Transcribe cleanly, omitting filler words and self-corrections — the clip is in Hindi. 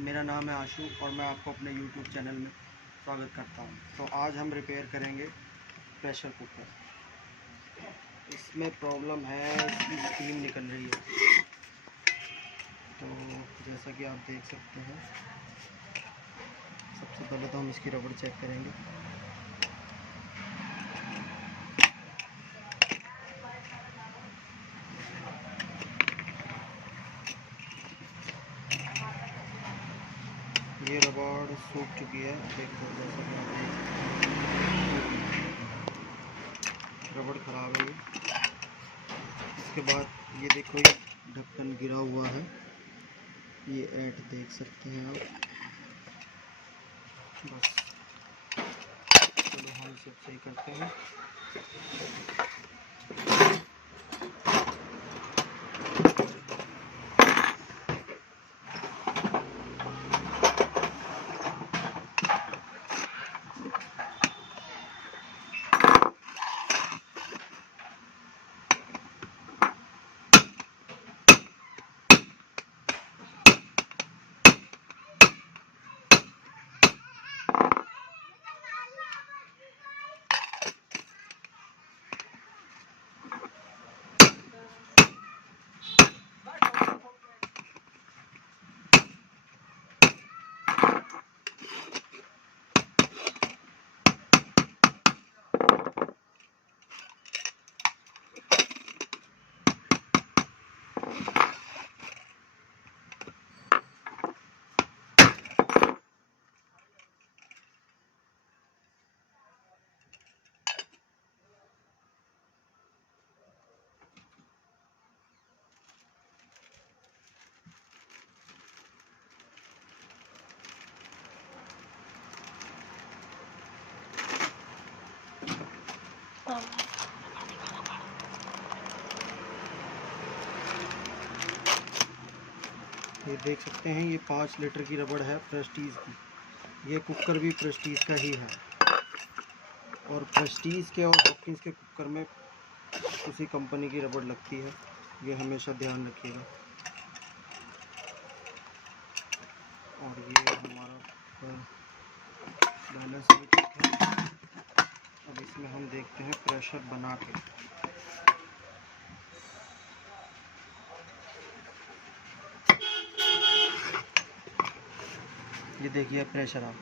मेरा नाम है आशु और मैं आपको अपने YouTube चैनल में स्वागत करता हूं। तो आज हम रिपेयर करेंगे प्रेशर कुकर। इसमें प्रॉब्लम है, इसकी स्टीम निकल रही है। तो जैसा कि आप देख सकते हैं, सबसे पहले तो हम इसकी रबड़ चेक करेंगे। ये रबड़ सूख चुकी है, देखो जैसा कि आप देख सकते हैं, रबड़ ख़राब है ये। इसके बाद ये देखो, ये ढक्कन गिरा हुआ है, ये ऐड देख सकते हैं आप। बस चलो हम इसे सही करते हैं। ये देख सकते हैं, ये 5 लीटर की रबड़ है प्रेस्टीज की। ये कुकर भी प्रेस्टीज का ही है, और प्रेस्टीज के और हॉकिंस के कुकर में उसी कंपनी की रबड़ लगती है, ये हमेशा ध्यान रखिएगा। और ये हमारा बैलेंस भी ठीक है। अब इसमें हम देखते हैं प्रेशर बना के। ये देखिए प्रेशर आप